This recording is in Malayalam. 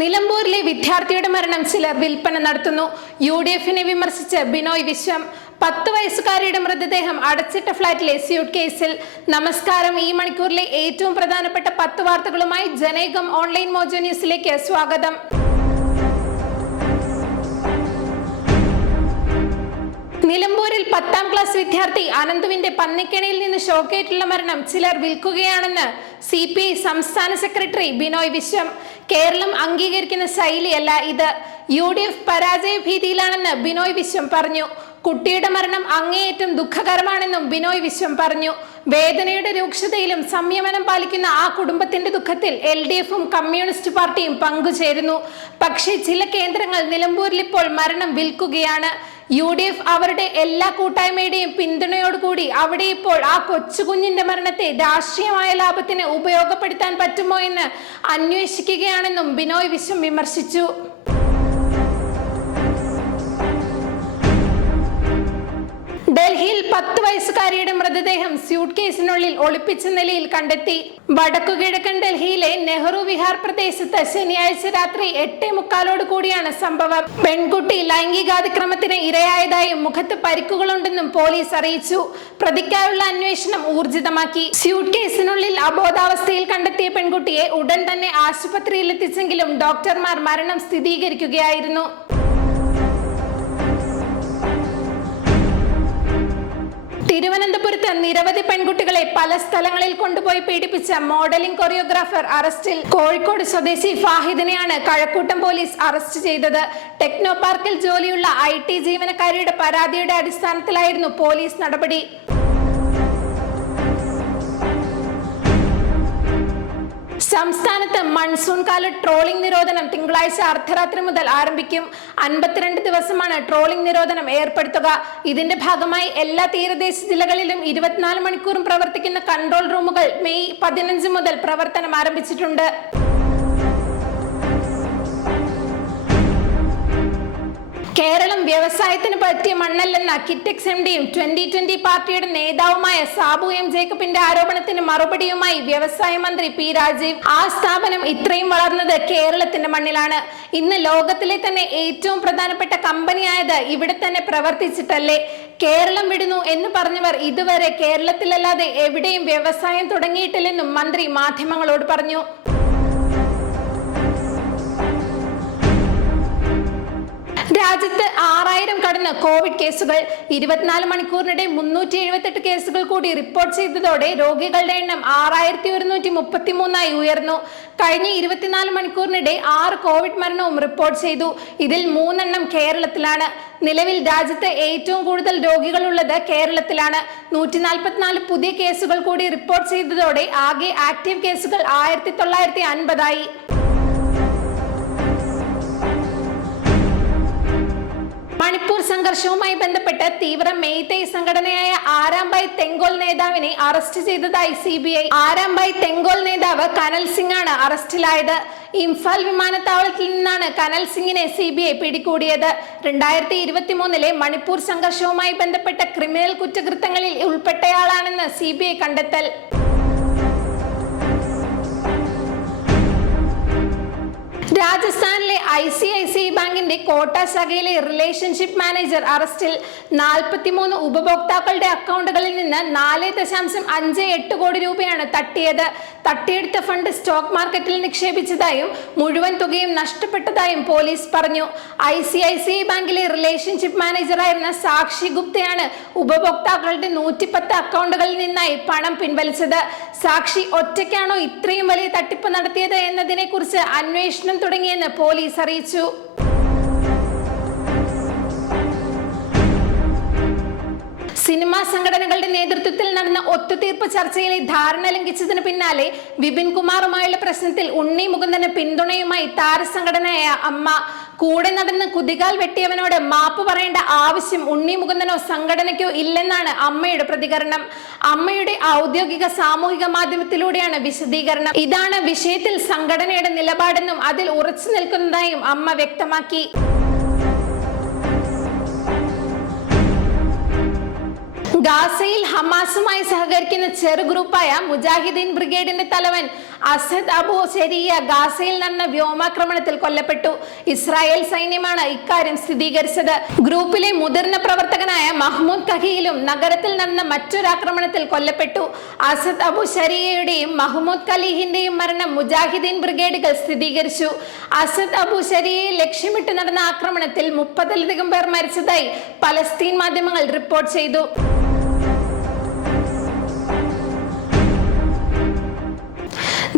നിലമ്പൂരിലെ വിദ്യാർത്ഥിയുടെ മരണം ചിലർ വിൽപ്പന നടത്തുന്നു. യു ഡി എഫിനെ വിമർശിച്ച് ബിനോയ് വിശ്വം. പത്ത് വയസ്സുകാരിയുടെ മൃതദേഹം അടച്ചിട്ട ഫ്ളാറ്റിലെ സ്യൂട്ട് കേസിൽ. നമസ്കാരം. ഈ മണിക്കൂറിലെ ഏറ്റവും പ്രധാനപ്പെട്ട പത്ത് വാർത്തകളുമായി ജനേകം ഓൺലൈൻ മോജോ ന്യൂസിലേക്ക് സ്വാഗതം. നിലമ്പൂരിൽ പത്താം ക്ലാസ് വിദ്യാർത്ഥി അനന്തുവിന്റെ പന്നിക്കണിയിൽ നിന്ന് ഷോക്കേറ്റുള്ള മരണം. ചിലർ വിൽക്കുകയാണെന്ന് സി പി ഐ സംസ്ഥാന സെക്രട്ടറി ബിനോയ് വിശ്വം. കേരളം അംഗീകരിക്കുന്ന ശൈലിയല്ല ഇത്. യു ഡി എഫ് പരാജയ ഭീതിയിലാണെന്ന് ബിനോയ് വിശ്വം പറഞ്ഞു. കുട്ടിയുടെ മരണം അങ്ങേയറ്റം ദുഃഖകരമാണെന്നും ബിനോയ് വിശ്വം പറഞ്ഞു. വേദനയുടെ രൂക്ഷതയിലും സംയമനം പാലിക്കുന്ന ആ കുടുംബത്തിന്റെ ദുഃഖത്തിൽ എൽ ഡി എഫും കമ്മ്യൂണിസ്റ്റ് പാർട്ടിയും പങ്കുചേരുന്നു. പക്ഷേ ചില കേന്ദ്രങ്ങൾ നിലമ്പൂരിൽ ഇപ്പോൾ മരണം വിൽക്കുകയാണ്. യു ഡി എഫ് അവരുടെ എല്ലാ കൂട്ടായ്മയുടെയും പിന്തുണയോടുകൂടി അവിടെ ഇപ്പോൾ ആ കൊച്ചുകുഞ്ഞിന്റെ മരണത്തെ രാഷ്ട്രീയമായ ലാഭത്തിന് ഉപയോഗപ്പെടുത്താൻ പറ്റുമോ എന്ന് അന്വേഷിക്കുകയാണെന്നും ബിനോയ് വിശ്വം വിമർശിച്ചു. പത്ത് വയസ്സുകാരിയുടെ മൃതദേഹം സ്യൂട്ട് കേസിനുള്ളിൽ ഒളിപ്പിച്ച നിലയിൽ കണ്ടെത്തി. വടക്കുകിഴക്കൻ ഡൽഹിയിലെ നെഹ്റു വിഹാർ പ്രദേശത്ത് ശനിയാഴ്ച രാത്രി എട്ടേ മുക്കാലോട് കൂടിയാണ് സംഭവം. പെൺകുട്ടി ലൈംഗികാതിക്രമത്തിന് ഇരയായതായും മുഖത്ത് പരിക്കുകളുണ്ടെന്നും പോലീസ് അറിയിച്ചു. പ്രതിക്കായുള്ള അന്വേഷണം ഊർജിതമാക്കി. സ്യൂട്ട് കേസിനുള്ളിൽ അബോധാവസ്ഥയിൽ കണ്ടെത്തിയ പെൺകുട്ടിയെ ഉടൻ തന്നെ ആശുപത്രിയിൽ എത്തിച്ചെങ്കിലും ഡോക്ടർമാർ മരണം സ്ഥിരീകരിക്കുകയായിരുന്നു. തിരുവനന്തപുരത്ത് നിരവധി പെൺകുട്ടികളെ പല സ്ഥലങ്ങളിൽ കൊണ്ടുപോയി പീഡിപ്പിച്ച മോഡലിംഗ് കൊറിയോഗ്രാഫർ അറസ്റ്റിൽ കോഴിക്കോട് സ്വദേശി ഫാഹിദിനെയാണ് കഴക്കൂട്ടം പോലീസ് അറസ്റ്റ് ചെയ്തത്. ടെക്നോ പാർക്കിൽ ജോലിയുള്ള ഐ ടി ജീവനക്കാരിയുടെ പരാതിയുടെ അടിസ്ഥാനത്തിലായിരുന്നു പോലീസ് നടപടി. സംസ്ഥാനത്ത് മൺസൂൺ കാല ട്രോളിംഗ് നിരോധനം തിങ്കളാഴ്ച അർദ്ധരാത്രി മുതൽ ആരംഭിക്കും. അൻപത്തിരണ്ട് ദിവസമാണ് ട്രോളിംഗ് നിരോധനം ഏർപ്പെടുത്തുക. ഇതിന്റെ ഭാഗമായി എല്ലാ തീരദേശ ജില്ലകളിലും ഇരുപത്തിനാല് മണിക്കൂറും പ്രവർത്തിക്കുന്ന കൺട്രോൾ റൂമുകൾ മെയ് പതിനഞ്ച് മുതൽ പ്രവർത്തനം ആരംഭിച്ചിട്ടുണ്ട്. കേരളം വ്യവസായത്തിന് പറ്റിയ മണ്ണല്ലെന്ന കിറ്റക്സ് എം ഡിയും ട്വന്റി ട്വന്റി പാർട്ടിയുടെ നേതാവുമായ സാബു എം ജേക്കബിന്റെ ആരോപണത്തിന് മറുപടിയുമായി വ്യവസായ മന്ത്രി പി രാജീവ്. ആ സ്ഥാപനം ഇത്രയും വളർന്നത് കേരളത്തിന്റെ മണ്ണിലാണ്. ഇന്ന് ലോകത്തിലെ തന്നെ ഏറ്റവും പ്രധാനപ്പെട്ട കമ്പനിയായത് ഇവിടെ തന്നെ പ്രവർത്തിച്ചിട്ടല്ലേ? കേരളം വിടുന്നു എന്ന് പറഞ്ഞവർ ഇതുവരെ കേരളത്തിലല്ലാതെ എവിടെയും വ്യവസായം തുടങ്ങിയിട്ടില്ലെന്നും മന്ത്രി മാധ്യമങ്ങളോട് പറഞ്ഞു. രാജ്യത്ത് ആറായിരം കടന്ന് കോവിഡ് കേസുകൾ ഇരുപത്തിനാല് മണിക്കൂറിനിടെ മുന്നൂറ്റി എഴുപത്തെട്ട് കേസുകൾ കൂടി റിപ്പോർട്ട് ചെയ്തതോടെ രോഗികളുടെ എണ്ണം ആറായിരത്തി ഒരുന്നൂറ്റി മുപ്പത്തി മൂന്നായി ഉയർന്നു. കഴിഞ്ഞ ഇരുപത്തിനാല് മണിക്കൂറിനിടെ ആറ് കോവിഡ് മരണവും റിപ്പോർട്ട് ചെയ്തു. ഇതിൽ മൂന്നെണ്ണം കേരളത്തിലാണ്. നിലവിൽ രാജ്യത്ത് ഏറ്റവും കൂടുതൽ രോഗികളുള്ളത് കേരളത്തിലാണ്. നൂറ്റി നാൽപ്പത്തിനാല് പുതിയ കേസുകൾ കൂടി റിപ്പോർട്ട് ചെയ്തതോടെ ആകെ ആക്റ്റീവ് കേസുകൾ ആയിരത്തി തൊള്ളായിരത്തി അൻപതായി. മണിപ്പൂർ സംഘർഷവുമായി ബന്ധപ്പെട്ട് തീവ്ര മെയ്തൈ സംഘടനയായ ആരാംബായ് തെങ്കോൽ നേതാവിനെ അറസ്റ്റ് ചെയ്തതായി C B I Arambai Tenggol നേതാവ് കനൽ സിംഗ് ആണ് അറസ്റ്റിലായത്. ഇംഫാൽ വിമാനത്താവളത്തിൽ നിന്നാണ് കനൽ സിംഗിനെ സി ബി ഐ പിടികൂടിയത്. രണ്ടായിരത്തി ഇരുപത്തി മൂന്നിലെ മണിപ്പൂർ സംഘർഷവുമായി ബന്ധപ്പെട്ട ക്രിമിനൽ കുറ്റകൃത്യങ്ങളിൽ ഉൾപ്പെട്ടയാളാണെന്ന് സി ബി ഐ കണ്ടെത്തൽ. രാജസ്ഥാനിലെ ഐ സി ഐ സി ബാങ്കിന്റെ കോട്ട ശാഖയിലെ റിലേഷൻഷിപ്പ് മാനേജർ അറസ്റ്റിൽ നാൽപ്പത്തിമൂന്ന് ഉപഭോക്താക്കളുടെ അക്കൗണ്ടുകളിൽ നിന്ന് നാല് ദശാംശം അഞ്ച് എട്ട് കോടി രൂപയാണ് തട്ടിയത്. തട്ടിയെടുത്ത ഫണ്ട് സ്റ്റോക്ക് മാർക്കറ്റിൽ നിക്ഷേപിച്ചതായും മുഴുവൻ തുകയും നഷ്ടപ്പെട്ടതായും പോലീസ് പറഞ്ഞു. ഐ സി ഐ സി ബാങ്കിലെ റിലേഷൻഷിപ്പ് മാനേജറായിരുന്ന സാക്ഷി ഗുപ്തയാണ് ഉപഭോക്താക്കളുടെ നൂറ്റിപ്പത്ത് അക്കൗണ്ടുകളിൽ നിന്നായി പണം പിൻവലിച്ചത്. സാക്ഷി ഒറ്റയ്ക്കാണോ ഇത്രയും വലിയ തട്ടിപ്പ് നടത്തിയത് എന്നതിനെ കുറിച്ച് അന്വേഷണം തുടങ്ങിയെന്ന് പോലീസ് അറിയിച്ചു. സിനിമാ സംഘടനകളുടെ നേതൃത്വത്തിൽ നടന്ന ഒത്തുതീർപ്പ് ചർച്ചയിലെ ധാരണ ലംഘിച്ചതിന് പിന്നാലെ വിപിൻ കുമാറുമായുള്ള പ്രശ്നത്തിൽ ഉണ്ണി മുകുന്ദന് പിന്തുണയുമായി താരസംഘടനയായ അമ്മ കൂടെ നടന്ന് കുതികാൽ വെട്ടിയവനോട് മാപ്പ് പറയേണ്ട ആവശ്യം ഉണ്ണി മുകുന്ദനോ സംഘടനയ്ക്കോ ഇല്ലെന്നാണ് അമ്മയുടെ പ്രതികരണം. അമ്മയുടെ ഔദ്യോഗിക സാമൂഹിക മാധ്യമത്തിലൂടെയാണ് വിശദീകരണം. ഇതാണ് വിഷയത്തിൽ സംഘടനയുടെ നിലപാടെന്നും അതിൽ ഉറച്ചു നിൽക്കുന്നതായും അമ്മ വ്യക്തമാക്കി. ഗാസയിൽ ഹമാസുമായി സഹകരിക്കുന്ന ചെറു ഗ്രൂപ്പായ മുജാഹിദ്ദീൻ ബ്രിഗേഡിന്റെ തലവൻ അസദ് അബു ശരിയ ഗാസയിൽ നടന്ന വ്യോമാക്രമണത്തിൽ കൊല്ലപ്പെട്ടു. ഇസ്രായേൽ സൈന്യമാണ് ഇക്കാര്യം സ്ഥിരീകരിച്ചത്. ഗ്രൂപ്പിലെ മുതിർന്ന പ്രവർത്തകനായ മഹ്മൂദ് കഹിയിലും നഗരത്തിൽ നടന്ന മറ്റൊരാക്രമണത്തിൽ കൊല്ലപ്പെട്ടു. അസദ് അബു ശരിയയുടെയും മഹ്മൂദ് കലീഹിന്റെയും മരണം മുജാഹിദ്ദീൻ ബ്രിഗേഡുകൾ സ്ഥിരീകരിച്ചു. അസദ് അബു ശരിയയെ ലക്ഷ്യമിട്ട് നടന്ന ആക്രമണത്തിൽ മുപ്പതിലധികം പേർ മരിച്ചതായി പലസ്തീൻ മാധ്യമങ്ങൾ റിപ്പോർട്ട് ചെയ്തു.